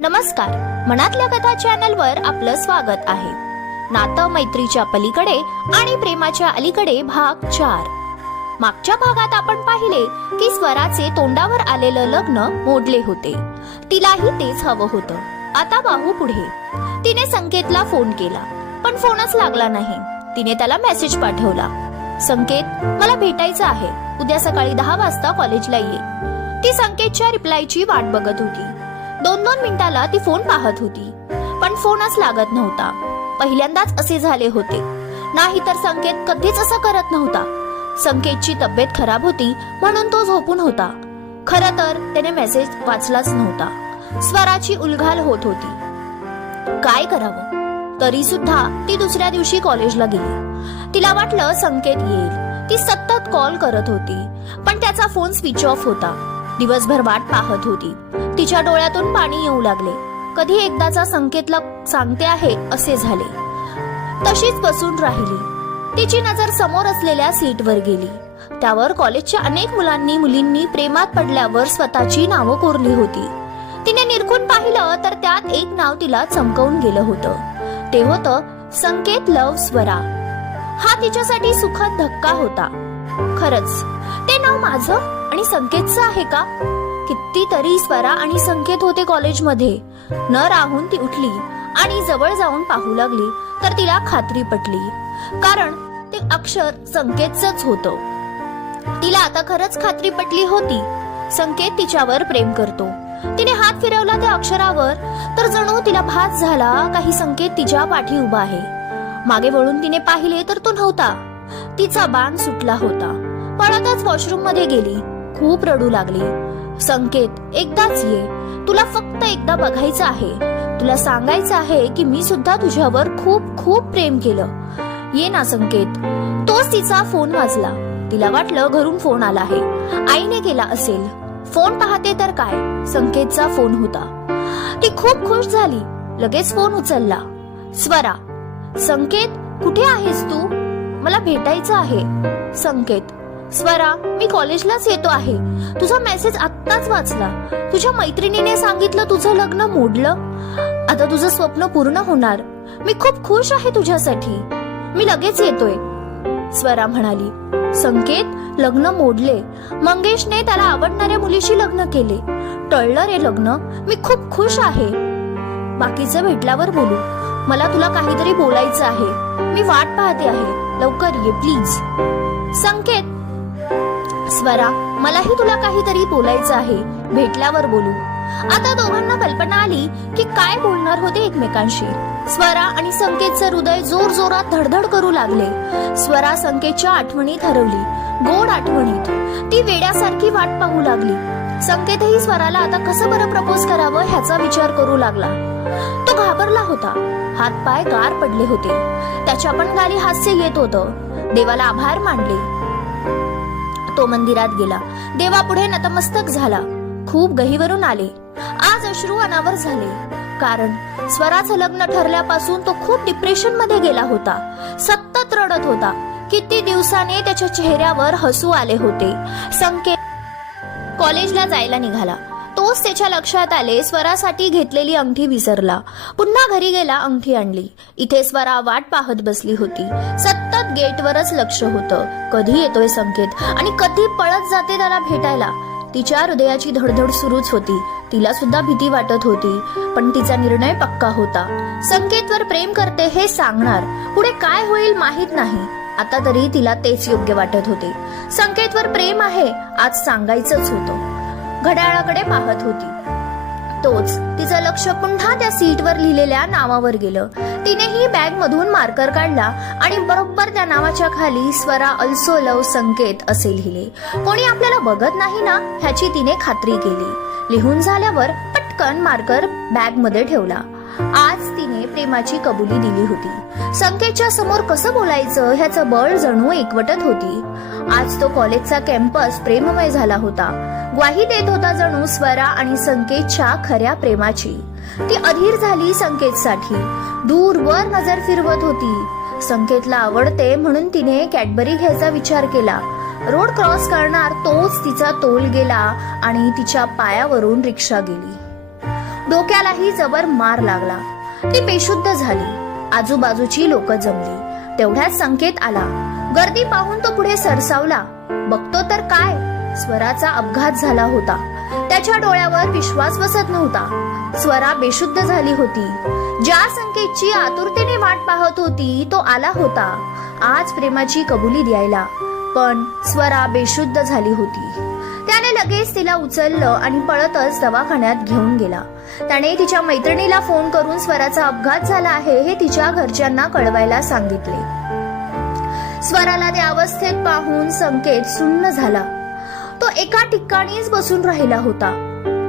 नमस्कार. मनातल्या कथा चॅनल वर आपलं स्वागत आहे. नातं मैत्रीच्या पलीकडे आणि प्रेमाच्या अलीकडे भाग चार. मागच्या भागात आपण पाहिले की स्वराचे तोंडावर आलेलं लग्न मोडले होते. तिलाही तेच हवं होतं. आता बाहू पुढे. तिने संकेतला फोन केला पण फोनच लागला नाही. तिने त्याला मेसेज पाठवला. संकेत मला भेटायचं आहे. उद्या सकाळी दहा वाजता कॉलेजला ये. ती संकेतच्या रिप्लायची वाट बघत होती. दोन दोन मिनिटाला ती फोन पाहत होती. पण फोनच लागत नव्हता. पहिल्यांदाच असे झाले होते. नाही तर संकेत कधीच असं करत नव्हता. संकेतची तब्येत खराब होती म्हणून तो झोपून होता. खर तर त्याने मेसेज वाचलाच नव्हता. स्वराची उलघाल होत होती. काय करावं? तरी सुद्धा ती दुसऱ्या दिवशी कॉलेजला गेली. तिला वाटलं संकेत येईल. ती सतत कॉल करत होती. पण त्याचा फोन स्विच ऑफ होता. दिवसभर वाट पाहत होती. तिच्या डोळ्यातून पाणी येऊ लागले. कधी एकदाचा संकेतला सांगते आहे असे झाले. तशीच बसून राहिली. तिची नजर समोर असलेल्या सीटवर गेली. त्यावर कॉलेजच्या अनेक मुलांनी मुलींनी प्रेमात पडल्यावर स्वतःची नावं कोरली होती. तिने निरखून पाहिलं तर त्यात एक नाव तिला चमकवून गेलं होतं. ते होतं संकेत लव स्वरा. हा तिच्यासाठी सुखद धक्का होता. खरंच ते नाव माझं? आणि संकेतचं आहे का? कितीतरी स्वरा आणि संकेत होते कॉलेजमध्ये. न राहून ती उठली आणि जवळ जाऊन पाहू लागली तर तिला खात्री पटली. कारण ते अक्षर संकेतच होतं. तिला आता खरंच खात्री पटली होती. संकेत तिच्यावर प्रेम करतो. तिने हात फिरवला त्या अक्षरावर तर जणू तिला भास झाला काही संकेत तिच्या पाठी उभा आहे. मागे वळून तिने पाहिले तर तो नव्हता. तिचा बाण सुटला होता. पळतच वॉशरूममध्ये गेली. खूप रडू लागली. संकेत एकदाच ये. तुला फक्त एकदा बघायचं आहे. तुला सांगायचं आहे की मी सुद्धा तुझ्यावर खूप खूप प्रेम केलं. ये ना संकेत. तोच तिचा फोन वाजला. तिला वाटलं घरून फोन आला आहे. आईने केला असेल. फोन पाहते तर काय? संकेतचा फोन होता. ती खूप खुश झाली. लगेच फोन उचलला. स्वरा संकेत कुठे आहेस तू? मला भेटायचं आहे. संकेत स्वरा मी कॉलेजलाच येतो आहे. तुझा मेसेज आत्ताच वाचला. तुझ्या मैत्रिणीने सांगितलं तुझं लग्न मोडलं. आता तुझं स्वप्न पूर्ण होणार. मी खूप खुश आहे तुझ्यासाठी. मी लगेच येतोय. स्वरा म्हणाली संकेत लग्न मोडले. मंगेशने त्याला आवडणाऱ्या मुलीशी लग्न केले. टळलं रे लग्न. मी खूप खुश आहे. बाकीचं भेटल्यावर बोलू. मला तुला काहीतरी बोलायचं आहे. मी वाट पाहते आहे. लवकर ये प्लीज संकेत स्वरा मलाही तुला काहीतरी बोलायचं आहे. भेटल्यावर बोलू. आता दोघांना कल्पना आली की काय बोलणार होते एकमेकांशी. स्वरा आणि संकेतचं हृदय जोर जोरात धडधड करू लागले. स्वरा संकेतच्या आठवणीत हरवली. गोड आठवणीत. ती वेड्यासारखी वाट पाहू लागली. संकेतही स्वराला आता कसं बरं प्रपोज करावं ह्याचा विचार करू लागला. तो घाबरला होता. हात पाय गार पडले होते. त्याच्या पण गाली हास्य येत होतं. देवाला आभार मानले. तो मंदिरात गेला. देवापुढे नतमस्तक झाला. खूप गहीवरून आले. आज अश्रू अनावर झाले. कारण स्वराचं लग्न ठरल्यापासून तो खूप डिप्रेशनमध्ये गेला होता. सतत रडत होता. किती दिवसाने त्याच्या चेहऱ्यावर हसू आले होते. संकेत कॉलेजला जायला निघाला. तोच त्याच्या लक्षात आले स्वरासाठी घेतलेली अंगठी विसरला. पुन्हा घरी गेला अंगठी आणली. इथे स्वरा वाट पाहत बसली होती. सतत गेटवरच लक्ष होतं. कधी येतोय संकेत. आणि कधी पळत जाते त्याला भेटायला. तिच्या हृदयाची धडधड सुरूच होती. तिला सुद्धा भीती वाटत होती. पण तिचा निर्णय पक्का होता. संकेतवर प्रेम करते हे सांगणार. पुढे काय होईल माहीत नाही. आता तरी तिला तेच योग्य वाटत होते. संकेतवर प्रेम आहे आज सांगायचंच होतं. घड्याळाकडे पाहत होती. तोच. तिचं लक्ष पुन्हा त्या सीटवर लिहिलेल्या नावावर गेलं. तिनेही बॅग मधून मार्कर काढला आणि बरोबर त्या नावाच्या खाली स्वरा अल्सो लव संकेत असे लिहिले. कोणी आपल्याला बघत नाही ना ह्याची तिने खात्री केली. लिहून झाल्यावर पटकन मार्कर बॅगमध्ये ठेवला. आज तिने प्रेमाची कबुली दिली होती. संकेतच्या समोर कसं बोलायचं ह्याचं बळ जणू एकवटत होती. आज तो कॉलेजचा कॅम्पस प्रेममय झाला होता. ग्वाही देत होता जणू स्वरा आणि संकेतच्या खऱ्या प्रेमाची. ती अधीर झाली संकेतसाठी. दूरवर नजर फिरवत होती. संकेतला आवडते म्हणून तिने कॅडबरी घ्यायचा विचार केला. रोड क्रॉस करणार तोच तिचा तोल गेला आणि तिच्या पायावरून रिक्षा गेली. डोक्यालाही जबर मार लागला. ती बेशुद्ध झाली. आजूबाजूची लोक जमली. तेवढ्यात संकेत आला. गर्दी पाहून तो पुढे सरसावला. बघतो तर काय? स्वराचा अपघात झाला होता. त्याच्या डोळ्यावर विश्वास बसत नव्हता. स्वरा बेशुद्ध झाली होती. ज्या संकेतची आतुरतेने वाट पाहत होती तो आला होता. आज प्रेमाची कबुली द्यायला. पण स्वरा बेशुद्ध झाली होती. त्याने लगेच तिला उचललं आणि पळतच दवाखान्यात घेऊन गेला. त्याने तिच्या मैत्रिणीला फोन करून स्वराचा अपघात झाला आहे हे तिच्या घरच्यांना कळवायला सांगितले. स्वराला त्या अवस्थेत पाहून संकेत सुन्न झाला. तो एका ठिकाणीच बसून राहिला होता.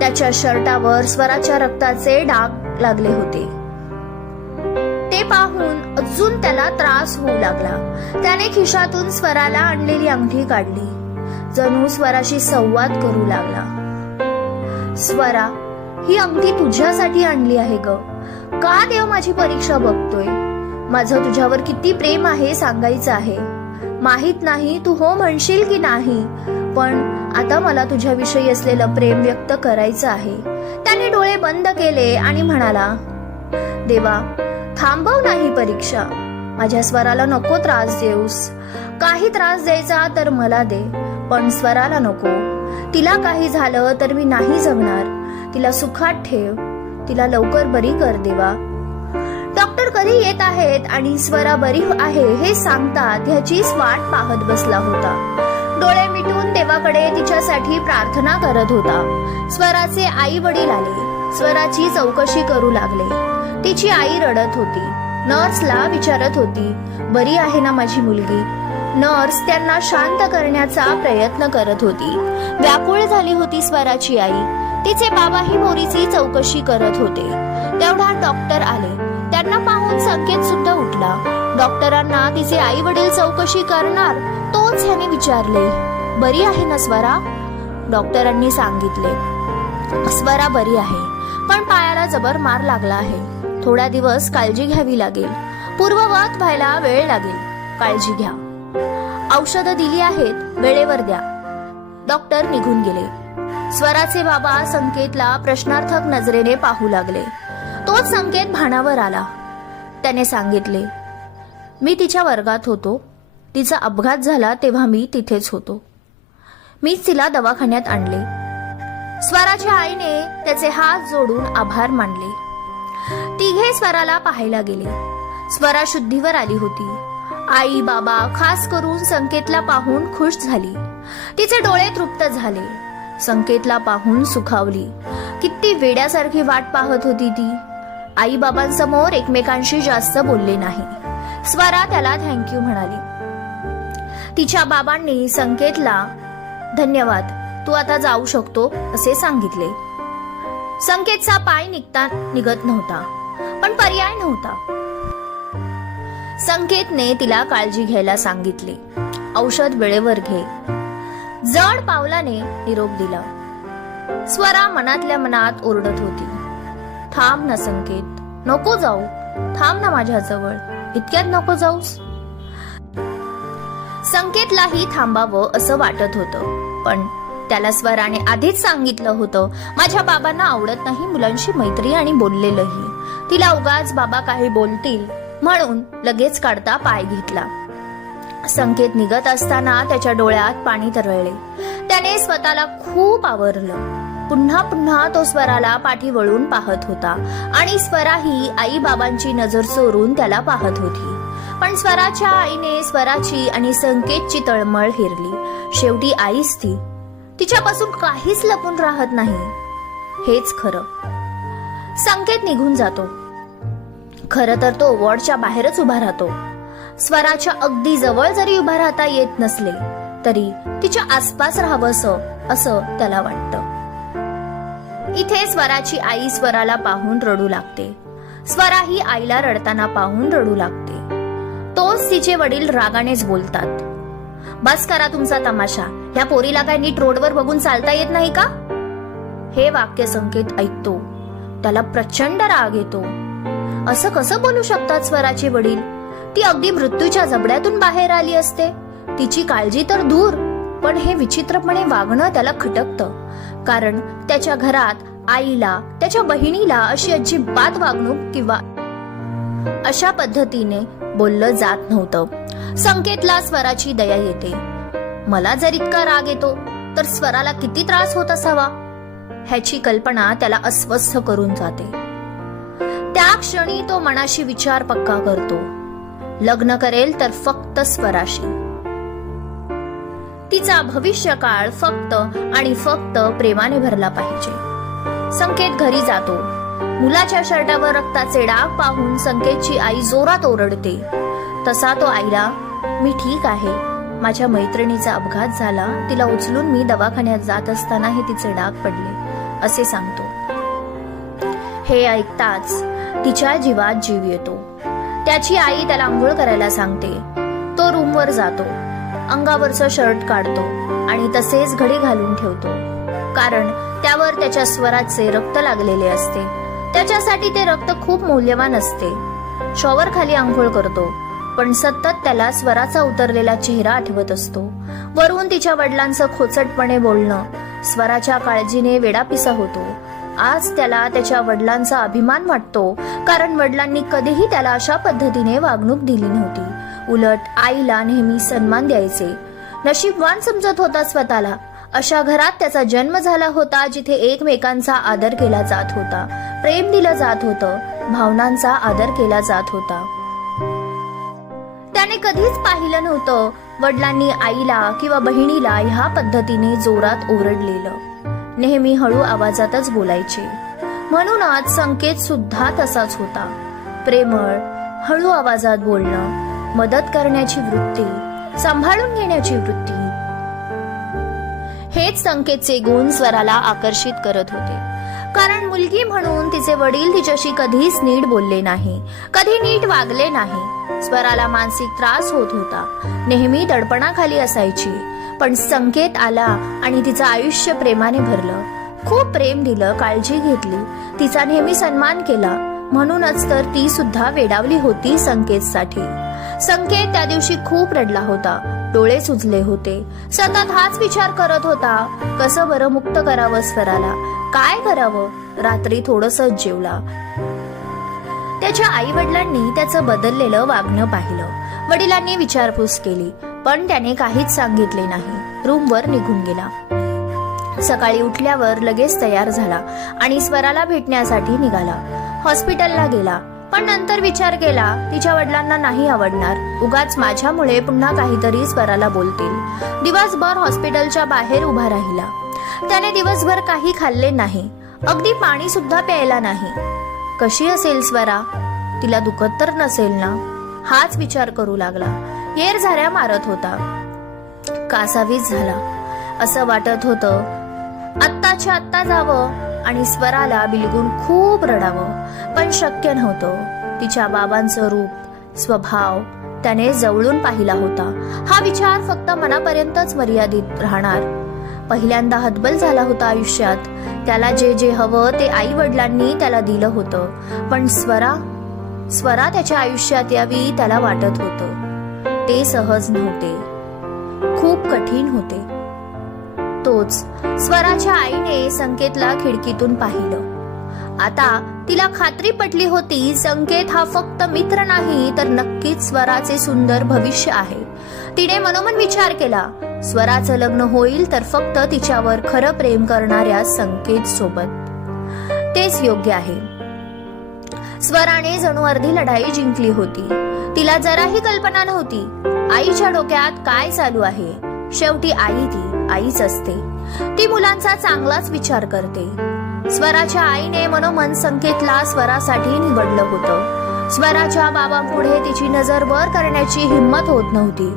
त्याच्या शर्टावर स्वराच्या रक्ताचे डाग लागले होते. ते पाहून अजून त्याला त्रास होऊ लागला. त्याने खिशातून स्वराला आणलेली अंगठी काढली. जणू स्वराशी संवाद करू लागला. स्वरा ही अंगठी तुझ्यासाठी आणली आहे ग. का देव माझी परीक्षा बघतोय? माझं तुझ्यावर किती प्रेम आहे सांगायचं आहे. माहीत नाही तू हो म्हणशील की नाही पण आता मला तुझ्याविषयी असलेलं प्रेम व्यक्त करायचं आहे. त्याने डोळे बंद केले आणि म्हणाला देवा थांबव नाही परीक्षा. माझ्या स्वराला नको त्रास देऊस. काही त्रास द्यायचा तर मला दे पण स्वराला नको. तिला काही झालं तर मी नाही जगणार. तिला सुखात ठेव. तिला लवकर बरी कर देवा. कधी येत आहेत आणि स्वरा बरी आहे हे सांगतात ह्याचीच वाट पाहत बसला होता. डोळे मिटून देवाकडे तिच्यासाठी प्रार्थना करत होता. स्वराचे आई वडील आले. स्वराची चौकशी करू लागले. तिची आई रडत होती. नर्सला विचारत होती बरी आहे ना माझी मुलगी? नर्स त्यांना शांत करण्याचा प्रयत्न करत होती. व्याकुळ झाली होती स्वराची आई. तिचे बाबाही मोरीची चौकशी करत होते. तेवढा डॉक्टर आले. त्यांना पाहून संकेत सुद्धा उठला. डॉक्टरांना तिचे आई वडील चौकशी करणार तोच ह्याने विचारले. बरी आहे ना स्वरा? डॉक्टरांनी सांगितले. स्वरा बरी आहे पण पायाला जबर मार लागला आहे. थोड्या दिवस काळजी घ्यावी लागेल. पूर्ववत व्हायला वेळ लागेल. काळजी घ्या. औषधं दिली आहेत वेळेवर द्या. डॉक्टर निघून गेले. स्वराचे बाबा संकेतला प्रश्नार्थक नजरेने पाहू लागले. तोच संकेत भानावर आला. त्याने सांगितले मी तिच्या वर्गात होतो. तिचा अपघात झाला तेव्हा मी तिथेच होतो. मीच तिला दवाखान्यात आणले. स्वराच्या आईने त्याचे हात जोडून आभार मानले. तिघे स्वराला पाहायला गेले. स्वरा शुद्धीवर आली होती. आई बाबा खास करून संकेतला पाहून खुश झाली. तिचे डोळे तृप्त झाले. संकेतला पाहून सुखावली. किती वेड्यासारखी वाट पाहत होती ती. आई बाबांसमोर एकमेकांशी जास्त बोलले नाही. स्वरा त्याला थँक्यू म्हणाली. तिच्या बाबांनी संकेतला धन्यवाद तू आता जाऊ शकतो असे सांगितले. संकेतचा पाय निघता निघत नव्हता पण पर्याय नव्हता. संकेतने तिला काळजी घ्यायला सांगितले. औषध वेळेवर घे. जड पावलाने निरोप दिला. स्वरा मनातल्या मनात ओरडत होती. थांब ना संकेत. नको जाऊ. थांब ना माझ्याजवळ. इतक्यात नको जाऊस. संकेतलाही थांबावं असं वाटत होतं. पण त्याला स्वराने आधीच सांगितलं होतं माझ्या बाबांना आवडत नाही मुलांशी मैत्री आणि बोललेलंही. तिला उगाच बाबा काही बोलतील म्हणून लगेच काढता पाय घेतला. संकेत निघत असताना त्याच्या डोळ्यात पाणी तरळले. त्याने स्वतःला खूप आवरलं. पुन्हा पुन्हा तो स्वराला पाठी वळून पाहत होता. आणि स्वराही आई बाबांची नजर चोरून त्याला पाहत होती. पण स्वराच्या आईने स्वराची आणि संकेतची तळमळ हिरली. शेवटी आईच ती. तिच्यापासून काहीच लपून राहत नाही. हेच खरं. संकेत निघून जातो. खरं तर तो वॉर्डच्या बाहेरच उभा राहतो. स्वराच्या अगदी जवळ जरी उभा राहता येत नसले तरी तिच्या आसपास राहावंसं असं त्याला वाटतं. इथे स्वराची आई स्वराला पाहून रडू लागते. स्वरा ही आईला रडताना पाहून रडू लागते. तोच तिचे वडील रागानेच बोलतात. बस करा तुमचा तमाशा. ह्या पोरीला काय नीट रोडवर बघून चालता येत नाही का? हे वाक्य संकेत ऐकतो. त्याला प्रचंड राग येतो. असं कसं बोलू शकतात स्वराचे वडील? ती अगदी मृत्यूच्या जबड्यातून बाहेर आली असते. तिची काळजी तर दूर पण हे विचित्रपणे वागणं त्याला खटकतं. कारण त्याच्या घरात आईला त्याच्या बहिणीला अशी अजिबात वागणूक किंवा अशा पद्धतीने बोललं जात नव्हतं. संकेतला स्वराची दया येते. मला जर इतका राग येतो तर स्वराला किती त्रास होत असावा? ह्याची कल्पना त्याला अस्वस्थ करून जाते. त्या क्षणी तो मनाशी विचार पक्का करतो. लग्न करेल तर फक्त स्वराशी. तिचा भविष्य काळ फक्त आणि फक्त प्रेमाने भरला पाहिजे. संकेत घरी जातो. मुलाच्या शर्टावर रक्ताचे डाग पाहून संकेतची आई जोरात ओरडते. तसा तो आईला मी ठीक आहे. माझ्या मैत्रिणीचा अपघात झाला. तिला उचलून मी दवाखान्यात जात असताना हे तिचे डाग पडले असे सांगतो. हे ऐकताच तिच्या जीवात जीव येतो. त्याची आई त्याला आंघोळ करायला सांगते. तो रूमवर जातो. अंगावरचं शर्ट काढतो आणि तसेच घडी घालून ठेवतो. कारण त्यावर त्याच्या स्वराचे रक्त लागलेले असते. त्याच्यासाठी ते रक्त खूप मौल्यवान असते. शॉवर खाली आंघोळ करतो पण सतत त्याला स्वराचा उतरलेला चेहरा आठवत असतो. वरून तिच्या वडिलांचं खोचटपणे बोलणं स्वराच्या काळजीने वेडापिसा होतो. आज त्याला त्याच्या वडिलांचा अभिमान वाटतो कारण वडिलांनी कधीही त्याला अशा पद्धतीने वागणूक दिली नव्हती. उलट आईला नेहमी सन्मान द्यायचे. नशीबवान समजत होता स्वतःला. अशा घरात त्याचा जन्म झाला होता जिथे एकमेकांचा आदर केला जात होता. प्रेम दिलं जात होतं. भावनांचा आदर केला जात होता. त्याने कधीच पाहिलं नव्हतं. वडिलांनी आईला किंवा बहिणीला ह्या पद्धतीने जोरात ओरडलेलं. नेहमी हळू आवाजातच बोलायचे. म्हणूनच संकेत सुद्धा तसाच होता. प्रेमळ हळू आवाजात बोलणं. मदत करण्याची वृत्ती सांभाळून घेण्याची वृत्ती. हेच संकेतचे गुण स्वराला आकर्षित करत होते. कारण मुलगी म्हणून तिचे वडील तिच्याशी कधीच नीट बोलले नाही कधी नीट वागले नाही. स्वराला मानसिक त्रास होत होता. नेहमी दडपणाखाली असायची. पण संकेत आला आणि तिचं आयुष्य प्रेमाने भरलं. खूप प्रेम दिलं काळजी घेतली. तिचा नेहमी सन्मान केला. म्हणूनच तर ती सुद्धा वेडावली होती संकेतसाठी. संकेत त्या दिवशी खूप रडला होता. डोळे सुजले होते. सतत हाच विचार करत होता. कसं बरं मुक्त करावं स्वराला? काय करावं? रात्री थोडस जेवला. त्याच्या आई वडिलांनी त्याचं बदललेलं वागणं पाहिलं. वडिलांनी विचारपूस केली पण त्याने काहीच सांगितले नाही. रूमवर निघून गेला. सकाळी उठल्यावर लगेच तयार झाला आणि स्वराला भेटण्यासाठी निघाला. हॉस्पिटलला गेला. पण नंतर विचार केला तिच्या वडिलांना नाही आवडणार. उगाच माझ्यामुळे पुन्हा काहीतरी स्वराला बोलतील. दिवसभर हॉस्पिटलच्या बाहेर उभा राहिला. त्याने दिवसभर काही खाल्ले नाही. अगदी पाणी सुद्धा प्यायला नाही. कशी असेल स्वरा? तिला दुखत तर नसेल ना? हाच विचार करू लागला. येर झाऱ्या मारत होता. कासावीस झाला. असं वाटत होतं आत्ताच्या आत्ता जावं. आणि स्वराला बिलगून खूप रडावं. पण शक्य नव्हतं. तिच्या बाबांचं रूप स्वभाव त्याने जवळून पाहिला होता. हा विचार फक्त मनापर्यंतच मर्यादित राहणार. पहिल्यांदा हतबल झाला होता आयुष्यात. त्याला जे जे हवं ते आई वडिलांनी त्याला दिलं होतं. पण स्वरा स्वरा त्याच्या आयुष्यात यावी त्याला वाटत होतं. ते सहज नव्हते. खूप कठीण होते. तोच स्वराच्या आईने संकेतला खिडकीतून पाहिलं. आता तिला खात्री पटली होती संकेत हा फक्त मित्र नाही तर नक्कीच स्वराचे सुंदर भविष्य आहे. तिने मनोमन विचार केला स्वराचं लग्न होईल तर फक्त तिच्यावर खरं प्रेम करणाऱ्या संकेत सोबत. तेच योग्य आहे. स्वराने जणू अर्धी लढाई जिंकली होती. तिला जराही कल्पना नव्हती. आईच्या डोक्यात काय चालू आहे? शेवटी आई ती आईच असते. ती मुलांचा चांगलाच विचार करते. स्वराच्या आईने मनोमन संकेतला स्वरासाठी निवडलं होतं. स्वराच्या बाबांपुढे तिची नजर वर करण्याची हिंमत होत नव्हती.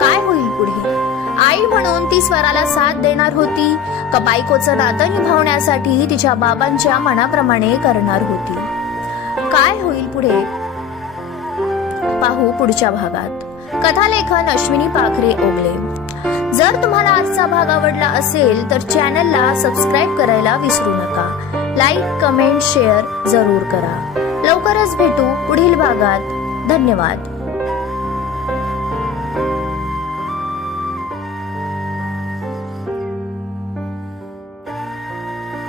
काय होईल पुढे? आई म्हणून ती स्वराला साथ देणार होती का बायकोचं नातं निभावण्यासाठी तिच्या बाबांच्या मनाप्रमाणे करणार होती? काय होईल पुढे? पाहू पुढच्या भागात. कथालेखन अश्विनी पाखरे ओगले. जर तुम्हाला आजचा भाग आवडला असेल तर चॅनलला सबस्क्राईब करायला विसरू नका. लाईक कमेंट शेअर जरूर करा. लवकरच भेटू पुढील भागात. धन्यवाद.